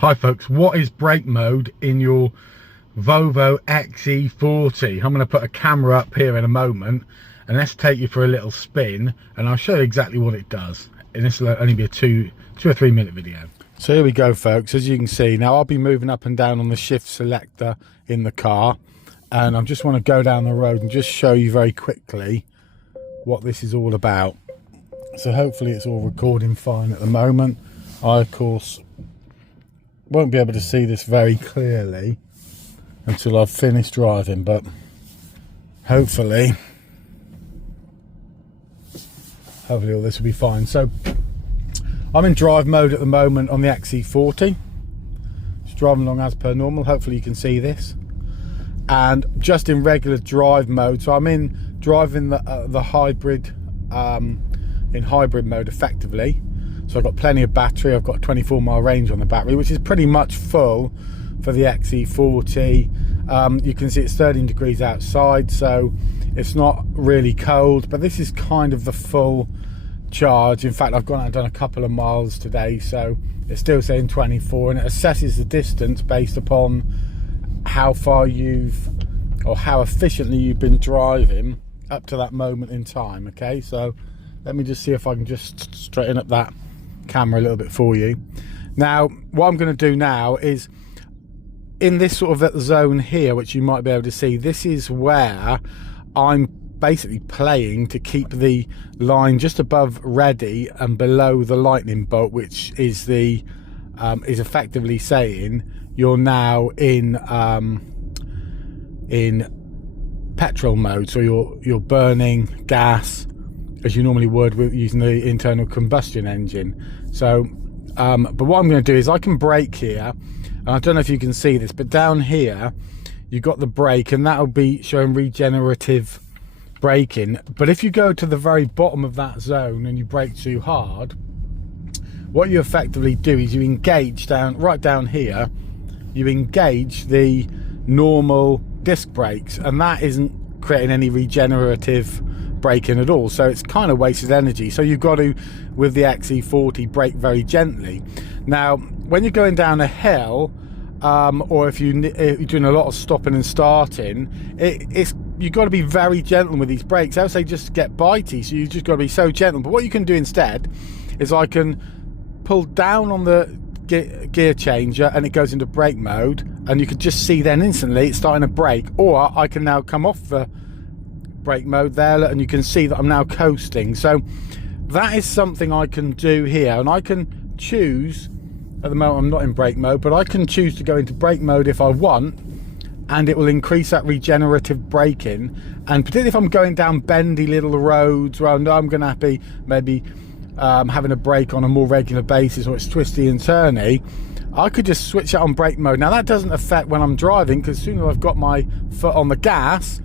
Hi folks, what is brake mode in your Volvo XC40? I'm going to put a camera up here in a moment and let's take you for a little spin and I'll show you exactly what it does. And this will only be a two or 3 minute video. So here we go folks, as you can see, now I'll be moving up and down on the shift selector in the car, and I just want to go down the road and just show you very quickly what this is all about. So hopefully it's all recording fine at the moment. I of course won't be able to see this very clearly until I've finished driving, but hopefully all this will be fine. So I'm in drive mode at the moment on the XC40, just driving along as per normal. Hopefully you can see this, and just in regular drive mode. So I'm in driving the hybrid, in hybrid mode effectively. So I've got plenty of battery. I've got a 24-mile range on the battery, which is pretty much full for the XC40. You can see it's 13 degrees outside, so it's not really cold, but this is kind of the full charge. In fact, I've gone out and done a couple of miles today, so it's still saying 24, and it assesses the distance based upon how far or how efficiently you've been driving up to that moment in time. Okay, so let me just see if I can just straighten up that camera a little bit for you. Now what I'm going to do now is, in this sort of zone here, which you might be able to see, this is where I'm basically playing to keep the line just above ready and below the lightning bolt, which is the is effectively saying you're now in petrol mode, so you're burning gas as you normally would with using the internal combustion engine. So but what I'm going to do is I can brake here, and I don't know if you can see this, but down here you've got the brake, and that'll be showing regenerative braking. But if you go to the very bottom of that zone and you brake too hard, what you effectively do is you engage right down here, you engage the normal disc brakes, and that isn't creating any regenerative braking at all, so it's kind of wasted energy. So you've got to, with the XC40, brake very gently. Now when you're going down a hill, or if you're doing a lot of stopping and starting, you've got to be very gentle with these brakes, else they just get bitey. So you just got to be so gentle. But what you can do instead is I can pull down on the gear changer and it goes into brake mode, and you can just see then instantly it's starting to brake. Or I can now come off the brake mode there, and you can see that I'm now coasting. So that is something I can do here, and I can choose. At the moment I'm not in brake mode, but I can choose to go into brake mode if I want, and it will increase that regenerative braking. And particularly if I'm going down bendy little roads where I know I'm going to be maybe having a brake on a more regular basis, or it's twisty and turny, I could just switch it on brake mode. Now that doesn't affect when I'm driving, because as soon as I've got my foot on the gas,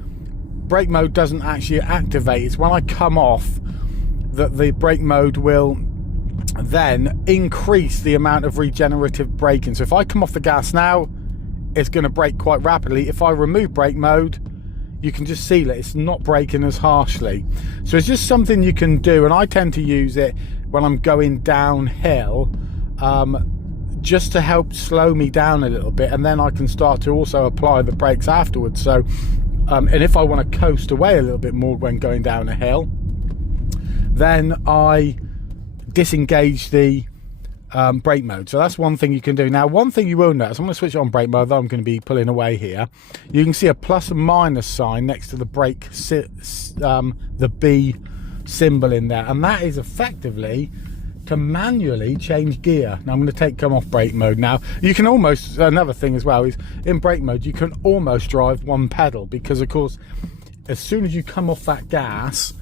brake mode doesn't actually activate. It's when I come off that the brake mode will then increase the amount of regenerative braking. So if I come off the gas now, it's going to brake quite rapidly. If I remove brake mode, you can just see that it's not braking as harshly. So it's just something you can do, and I tend to use it when I'm going downhill, just to help slow me down a little bit, and then I can start to also apply the brakes afterwards. So and if I want to coast away a little bit more when going down a hill, then I disengage the brake mode. So that's one thing you can do. Now one thing you will notice, I'm going to switch it on brake mode, though I'm going to be pulling away here. You can see a plus and minus sign next to the brake, the B symbol in there, and that is effectively to manually change gear. Now I'm going to come off brake mode. Now you can almost, another thing as well is in brake mode you can almost drive one pedal, because of course as soon as you come off that gas,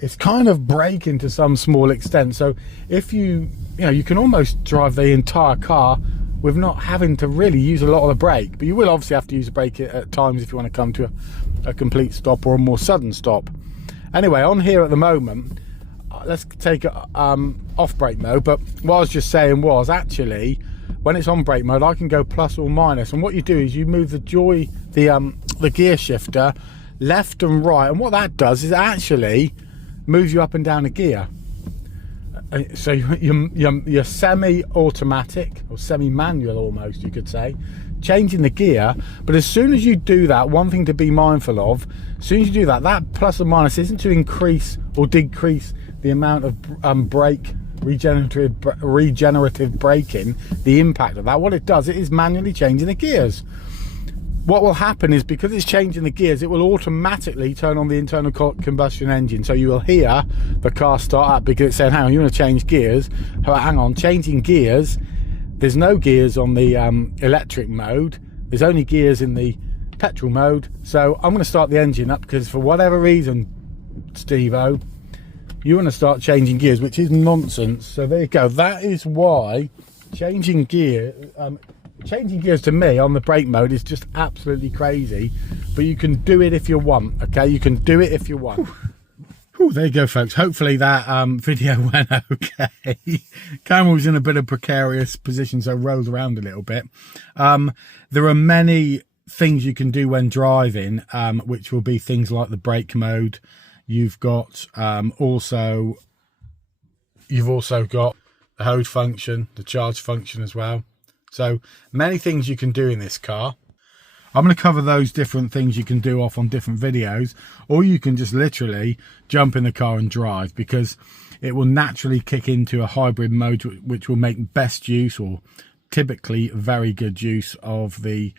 it's kind of braking to some small extent. So if you can almost drive the entire car with not having to really use a lot of the brake, but you will obviously have to use the brake at times if you want to come to a complete stop or a more sudden stop. Anyway, on here at the moment, let's take it off brake mode. But what I was just saying was, actually when it's on brake mode I can go plus or minus, and what you do is you move the gear shifter left and right, and what that does is actually moves you up and down a gear. So you're semi-automatic or semi-manual almost, you could say, changing the gear. But as soon as you do that, one thing to be mindful of, as soon as you do that, that plus or minus isn't to increase or decrease the amount of regenerative braking, the impact of that. What it does, it is manually changing the gears. What will happen is, because it's changing the gears, it will automatically turn on the internal combustion engine. So you will hear the car start up because it's saying, hang on, you want to change gears? Hang on, changing gears. There's no gears on the electric mode. There's only gears in the petrol mode. So I'm going to start the engine up because for whatever reason, Steve-O, you want to start changing gears, which is nonsense. So there you go. That is why changing gears to me on the brake mode is just absolutely crazy. But you can do it if you want, okay? You can do it if you want. Ooh, there you go, folks. Hopefully that video went okay. Camera was in a bit of precarious position, so rolled around a little bit. There are many things you can do when driving, which will be things like the brake mode. You've got you've also got the hold function, the charge function as well. So many things you can do in this car. I'm going to cover those different things you can do off on different videos, or you can just literally jump in the car and drive, because it will naturally kick into a hybrid mode, which will make best use, or typically very good use, of the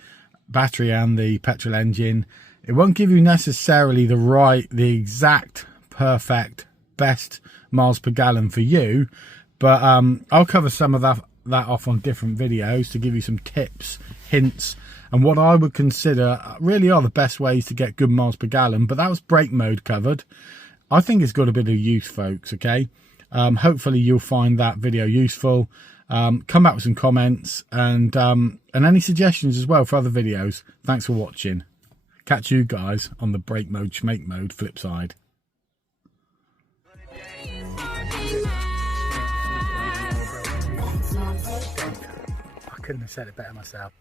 battery and the petrol engine. It won't give you necessarily the exact perfect best miles per gallon for you, but I'll cover some of that off on different videos to give you some tips, hints, and what I would consider really are the best ways to get good miles per gallon. But that was brake mode covered. I think it's got a bit of use, folks, okay? Hopefully you'll find that video useful. Come back with some comments and any suggestions as well for other videos. Thanks for watching. Catch you guys on the brake mode, schmake mode flip side. I couldn't have said it better myself.